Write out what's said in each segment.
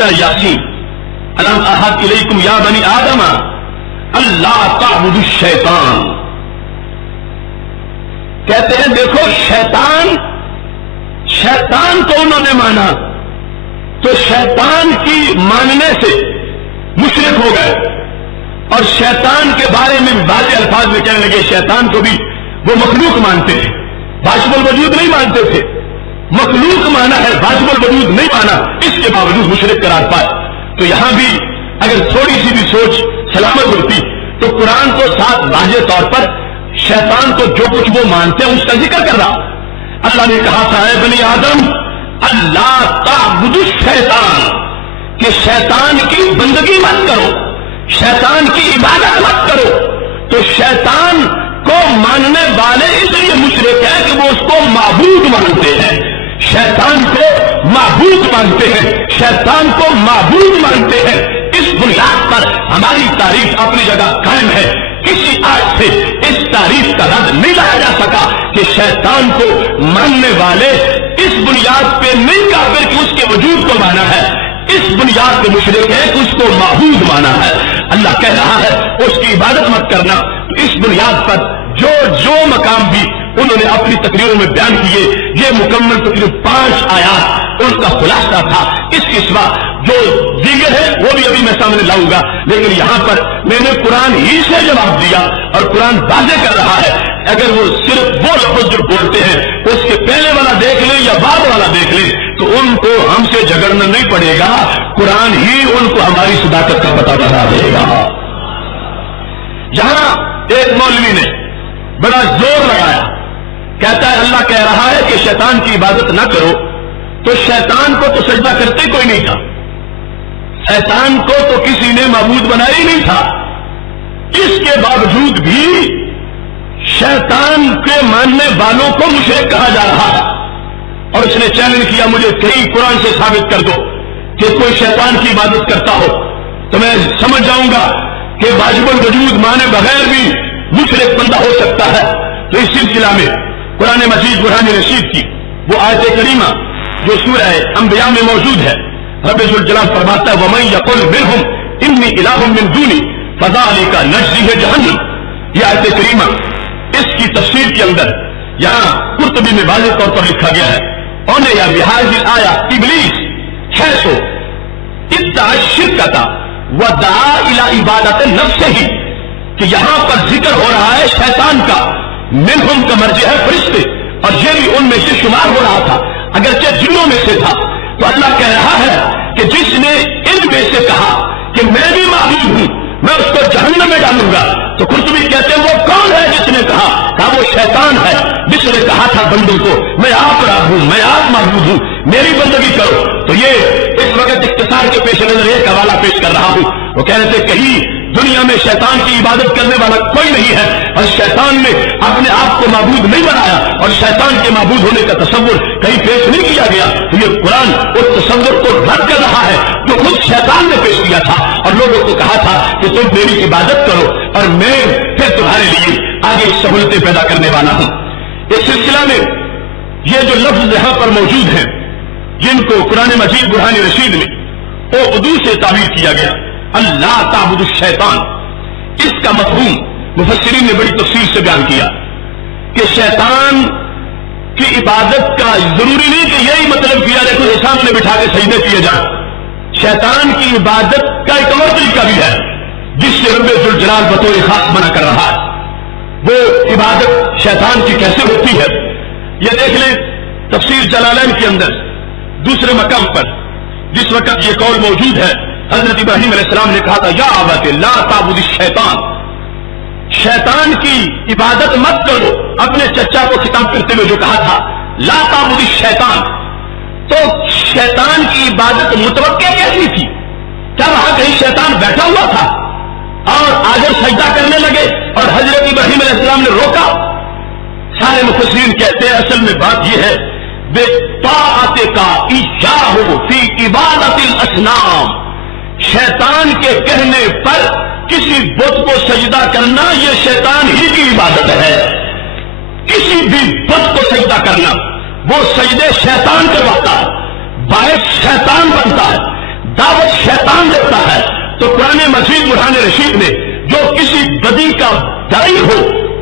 سورہ یاسین الم احد الیکم یا بنی آدم اللہ تعبدوا الشیطان. کہتے ہیں دیکھو شیطان کو انہوں نے مانا تو شیطان کی ماننے سے مشرک ہو گئے اور شیطان کے بارے میں بعض الفاظ میں کہنے لگے شیطان کو بھی وہ مخلوق مانتے تھے, واجب الوجود نہیں مانتے تھے. مخلوق مانا ہے, واجب الوجود نہیں مانا, اس کے باوجود مشرک قرار پائے. تو یہاں بھی اگر تھوڑی سی بھی سوچ سلامت ہوتی تو قرآن کو ساتھ واضح طور پر شیطان کو جو کچھ وہ مانتے ہیں اس کا ذکر کر رہا. اللہ نے کہا تھا اے بنی آدم اللہ تعبدوا الشیطان, کہ شیطان کی بندگی مت کرو, شیطان کی عبادت مت کرو. تو شیطان کو ماننے والے اس لیے مشرک ہیں کہ وہ اس کو معبود مانتے ہیں, شیطان کو معبود مانتے ہیں, شیطان کو معبود مانتے ہیں. اس بنیاد پر ہماری تاریخ اپنی جگہ قائم ہے. کسی آج سے اس تاریخ کا رد نہیں لایا جا سکا کہ شیطان کو ماننے والے اس بنیاد پہ نہیں کافر کہ اس کے وجود کو مانا ہے, اس بنیاد پہ مشرک ہے کہ اس کو معبود مانا ہے. اللہ کہہ رہا ہے اس کی عبادت مت کرنا. اس بنیاد پر جو مقام بھی انہوں نے اپنی تقریروں میں بیان کیے, یہ مکمل تقریباً 5 آیات ان کا خلاصہ تھا. اس کے سوا جو دیگر ہے وہ بھی ابھی میں سامنے لاؤں گا, لیکن یہاں پر میں نے قرآن ہی سے جواب دیا اور قرآن واضح کر رہا ہے. اگر وہ صرف وہ لفظ جو بولتے ہیں اس کے پہلے والا دیکھ لیں یا بعد والا دیکھ لیں تو ان کو ہم سے جھگڑنا نہیں پڑے گا, قرآن ہی ان کو ہماری صداقت کا پتہ بتا دے گا. یہاں ایک مولوی نے بڑا زور لگایا, کہتا ہے اللہ کہہ رہا ہے کہ شیطان کی عبادت نہ کرو, تو شیطان کو تو سجدہ کرتے کوئی نہیں تھا, شیطان کو تو کسی نے معبود بنایا ہی نہیں تھا. اس کے باوجود بھی شیطان کے ماننے والوں کو مشرک کہا جا رہا ہے. اور اس نے چیلنج کیا مجھے کہیں قرآن سے ثابت کر دو کہ کوئی شیطان کی عبادت کرتا ہو تو میں سمجھ جاؤں گا کہ واجب الوجود مانے بغیر بھی مشرک بندہ ہو سکتا ہے. تو اس سلسلہ میں قرآن مجید برہان رشید کی وہ آیت کریمہ جو سورہ انبیاء میں موجود ہے, رب ذوالجلال فرماتا ہے وَمَن يَقُلْ مِنْهُمْ إِنِّي إِلَٰهٌ مِّن دُونِي فَذَٰلِكَ نَجْزِيهِ جَهَنَّمَ. یہ آیت کریمہ اس کی تفسیر کے اندر یہاں قرطبی میں واضح طور پر لکھا گیا ہے اونے یا بہذه الآیہ ابلیس حیث ادعى الشرکۃ ودعا الى عبادت نفسہ, کہ یہاں پر ذکر ہو رہا ہے شیطان کا, منہم کا مرجع ہے فرشتے, اور یہ بھی ان میں سے شمار ہو رہا تھا اگرچہ جنوں میں سے تھا. تو اللہ کہہ رہا ہے کہ جس نے ان میں سے کہا کہ میں بھی معبود ہوں میں اس کو جہنم میں ڈالوں گا, تو قرطبی کہتے ہیں وہ کون ہے جس نے کہا وہ شیطان ہے جس نے کہا تھا بندوں کو میں آپ رب ہوں, میں آپ معبود ہوں, میری بندگی کرو. تو یہ اس وقت اختصار کے پیش نظر ایک حوالہ پیش کر رہا ہوں. وہ کہہ رہے تھے کہیں دنیا میں شیطان کی عبادت کرنے والا کوئی نہیں ہے, اور شیطان نے اپنے آپ کو معبود نہیں بنایا اور شیطان کے معبود ہونے کا تصور کہیں پیش نہیں کیا گیا. تو یہ قرآن اس تصور کو رد کر رہا ہے جو خود شیطان نے پیش کیا تھا اور لوگوں کو کہا تھا کہ تم میری عبادت کرو اور میں پھر تمہارے لیے آگے سہولتیں پیدا کرنے والا ہوں. اس سلسلہ میں یہ جو لفظ یہاں پر موجود ہیں جن کو قرآن مجید برہان رشید میں اردو سے تعبیر کیا گیا اللہ تعبد الشیطان, اس کا مفہوم مفسرین نے بڑی تفصیل سے بیان کیا کہ شیطان کی عبادت کا ضروری نہیں کہ یہی مطلب کیا جائے کوئی سامنے بٹھا کے سجدے کیے جائیں. شیطان کی عبادت کا ایک اور طریقہ بھی ہے جس سے رب ذوالجلال بطور خاص منع کر رہا ہے. وہ عبادت شیطان کی کیسے ہوتی ہے یہ دیکھ لیں تفسیر جلالین کے اندر دوسرے مقام پر جس وقت یہ قول موجود ہے حضرت ابراہیم علیہ السلام نے کہا تھا یا ابت لا تعبد الشیطان, شیطان کی عبادت مت کرو, اپنے چچا کو خطاب کرتے ہوئے جو کہا تھا لا تعبد الشیطان, تو شیطان کی عبادت متوقع کیسی تھی؟ کیا وہاں کہیں شیطان بیٹھا ہوا تھا اور آگے سجدہ کرنے لگے اور حضرت ابراہیم علیہ السلام نے روکا؟ سارے مفسرین کہتے ہیں اصل میں بات یہ ہے بے طاعت کا ایجاہ فی عبادت الاصنام, شیطان کے کہنے پر کسی بت کو سجدہ کرنا یہ شیطان ہی کی عبادت ہے. کسی بھی بت کو سجدہ کرنا وہ سجدے شیطان کرواتا ہے, باعث شیطان بنتا ہے, دعوت قرآن مجید برہان رشید نے جو کسی بدی کا داعی ہو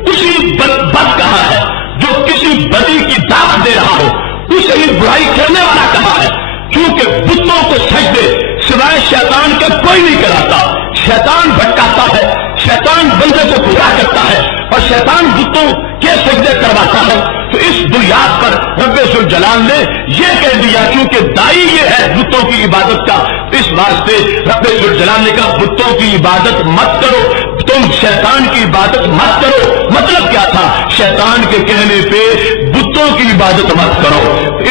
اسی بد کہا ہے، جو کسی بدی کی دعوت دے رہا ہو اسے ہی برائی کرنے والا کہا ہے، کیونکہ بتوں کو سجدے سوائے شیطان کے کوئی نہیں کراتا، شیطان بھٹکاتا ہے، شیطان بندے کو گمراہ کرتا ہے اور شیطان بتوں کے سجدے کرواتا ہے۔ تو اس بنیاد پر رب ذوالجلال نے یہ کہہ دیا، کیونکہ دائی یہ ہے بتوں کی عبادت کا، اس واسطے رب ذوالجلال نے کہا بتوں کی عبادت مت کرو، تم شیطان کی عبادت مت کرو۔ مطلب کیا تھا؟ شیطان کے کہنے پہ بتوں کی عبادت مت کرو۔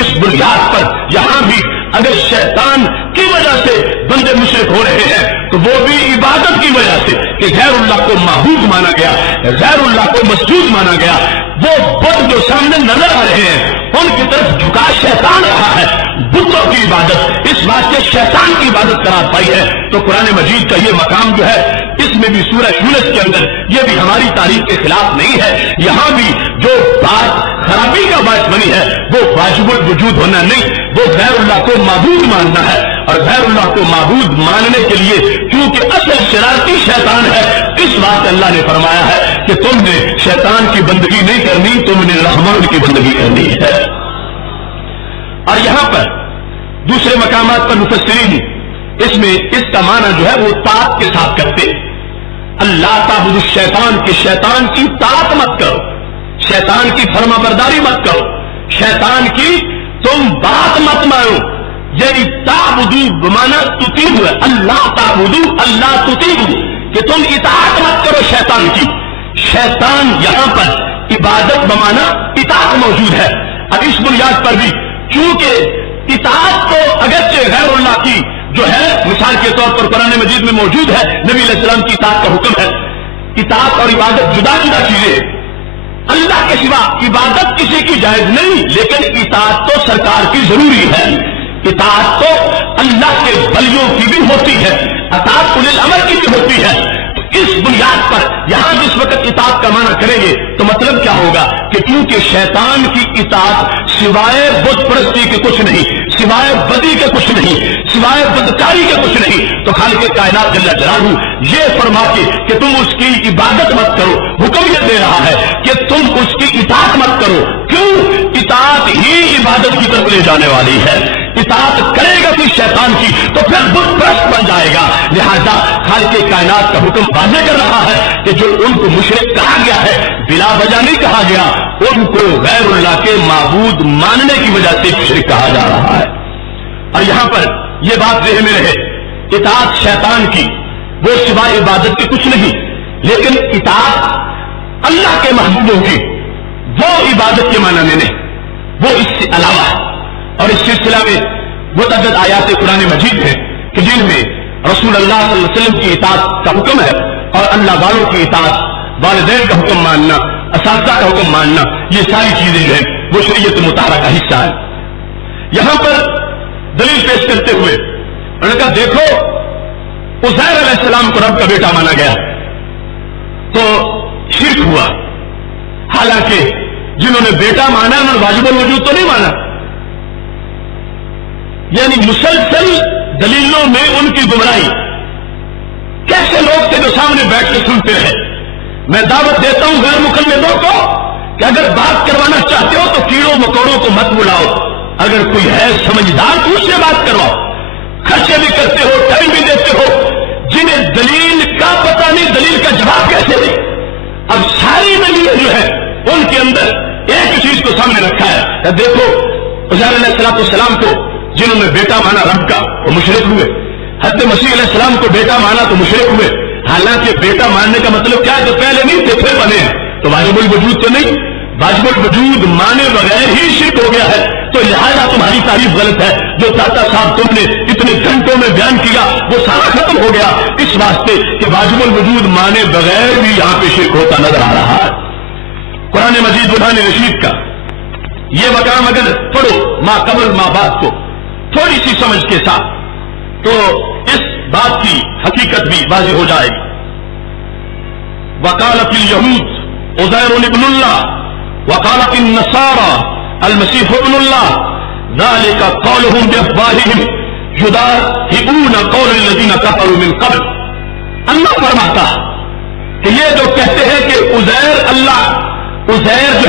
اس بنیاد پر یہاں بھی اگر شیطان کی وجہ سے بندے مشرک ہو رہے ہیں تو وہ بھی عبادت کی وجہ سے کہ غیر اللہ کو معبود مانا گیا، غیر اللہ کو مسجود مانا گیا، وہ بت جو سامنے نظر آ رہے ہیں ان کی طرف جھکا شیطان رہا ہے۔ بتوں کی عبادت اس واسطے شیطان کی عبادت قرار پائی ہے۔ تو قرآن مجید کا یہ مقام جو ہے اس میں بھی سورہ یونس کے اندر یہ بھی ہماری تاریخ کے خلاف نہیں ہے، یہاں بھی جو بات خرابی کا باعث بنی ہے وہ واجب الوجود ہونا نہیں، وہ غیر اللہ کو معبود ماننا ہے، اور غیر اللہ کو معبود ماننے کے لیے کیونکہ اصل شرارتی شیطان ہے، اس واسطے اللہ نے فرمایا ہے کہ تم نے شیطان کی بندگی نہیں کرنی، تم نے رحمان کی بندگی کرنی ہے۔ اور یہاں پر دوسرے مقامات پر مفسرین اس میں اس کا معنی جو ہے وہ طاعت کے ساتھ کرتے، اللہ تعبد الشیطان کے شیطان کی طاعت مت کرو، شیطان کی فرما برداری مت کرو، شیطان کی تم بات مت مانو۔ یعنی تعبدو بمانا تطیعو ہے، اللہ تعبدو اللہ تطیعو، کہ تم اطاعت مت کرو شیطان کی۔ شیطان یہاں پر عبادت بمانا اطاعت موجود ہے۔ اب اس بنیاد پر بھی چونکہ اطاعت تو اگرچہ غیر اللہ کی جو ہے مثال کے طور پر قرآن مجید میں موجود ہے، نبی علیہ السلام کی اطاعت کا حکم ہے، اطاعت اور عبادت جدا جدا چیزیں ہیں۔ اللہ کے سوا عبادت کسی کی جائز نہیں، لیکن اطاعت تو سرکار کی ضروری ہے، اطاعت تو اللہ کے ولیوں کی بھی ہوتی ہے، اطاعت اولی الامر کی بھی ہوتی ہے۔ اس بنیاد پر یہاں جس وقت اطاعت کا معنی کریں گے تو مطلب کیا ہوگا کہ کیونکہ شیطان کی اطاعت سوائے بت پرستی کے کچھ نہیں، سوائے بدی کے کچھ نہیں، سوائے بدکاری کے کچھ نہیں، تو خالق کائنات جل جلالہ یہ فرما کے کہ تم اس کی عبادت مت کرو، حکم یہ دے رہا ہے کہ تم اس کی اطاعت مت کرو۔ کیوں؟ اطاعت ہی عبادت کی طرف لے جانے والی ہے۔ اطاعت کرے گا کوئی شیطان کی تو پھر بت پرست بن جائے گا۔ لہذا خالق کائنات کا حکم واضح کر رہا ہے کہ جو ان کو مشرک کہا گیا ہے بلا وجہ نہیں کہا گیا، ان کو غیر اللہ کے معبود ماننے کی وجہ سے مشرک کہا جا رہا ہے۔ اور یہاں پر یہ بات ذہن میں رہے، اطاعت شیطان کی وہ سوائے عبادت کے کچھ نہیں، لیکن اطاعت اللہ کے محبوبوں کی وہ عبادت کے معنی میں نہیں، وہ اس سے علاوہ ہے۔ اور اس سلسلہ میں متعدد آیات قرآن مجید ہیں کہ جن میں رسول اللہ صلی اللہ علیہ وسلم کی اطاعت کا حکم ہے، اور اللہ والوں کی اطاعت، والدین کا حکم ماننا، اساتذہ کا حکم ماننا، یہ ساری چیزیں جو ہیں وہ شریعت مطہرہ کا حصہ ہے۔ یہاں پر دلیل پیش کرتے ہوئے انہوں نے کہا دیکھو عزیر علیہ السلام کو رب کا بیٹا مانا گیا تو شرک ہوا، حالانکہ جنہوں نے بیٹا مانا انہوں نے واجب الوجود تو نہیں مانا۔ یعنی مسلسل دلیلوں میں ان کی گمراہی، کیسے لوگ تھے جو سامنے بیٹھ کے سنتے رہے۔ میں دعوت دیتا ہوں غیر مقلدوں کو کہ اگر بات کروانا چاہتے ہو تو کیڑوں مکوڑوں کو مت بلاؤ، اگر کوئی ہے سمجھدار تو اس سے بات کرواؤ، خرچے بھی کرتے ہو، ٹائم بھی دیتے ہو، جنہیں دلیل کا پتہ نہیں دلیل کا جواب کیسے دے۔ اب ساری دلیل جو ہے ان کے اندر ایک چیز کو سامنے رکھا ہے کہ دیکھو عزیر علیہ السلام کو جنہوں نے بیٹا مانا رب کا وہ مشرک ہوئے، حضرت مسیح علیہ السلام کو بیٹا مانا تو مشرک ہوئے۔ حالانکہ بیٹا ماننے کا مطلب کیا ہے کہ پہلے نہیں تھے پھر بنے ہیں، تو واجب الوجود تو نہیں، واجب الوجود مانے بغیر ہی شرک ہو گیا ہے۔ تو لہٰذا تمہاری تعریف غلط ہے، جو چاچا صاحب تم نے اتنے گھنٹوں میں بیان کیا وہ سارا ختم ہو گیا، اس واسطے کہ واجب الوجود مانے بغیر بھی یہاں پہ شرک ہوتا نظر آ رہا ہے۔ قرآن مجید برہان رشید کا یہ مقام اگر پڑھو ما قبل ما بعد کو تھوڑی سی سمجھ کے ساتھ تو اس بات کی حقیقت بھی واضح ہو جائے گی۔ وقالت اليہود عزیر ابن اللہ وقالت النصارى المسیح ابن اللہ ذلك قولهم بافواہهم یضاہئون قول الذین کفروا من قبل۔ اللہ فرماتا کہ یہ جو کہتے ہیں کہ عزیر اللہ، عزیر جو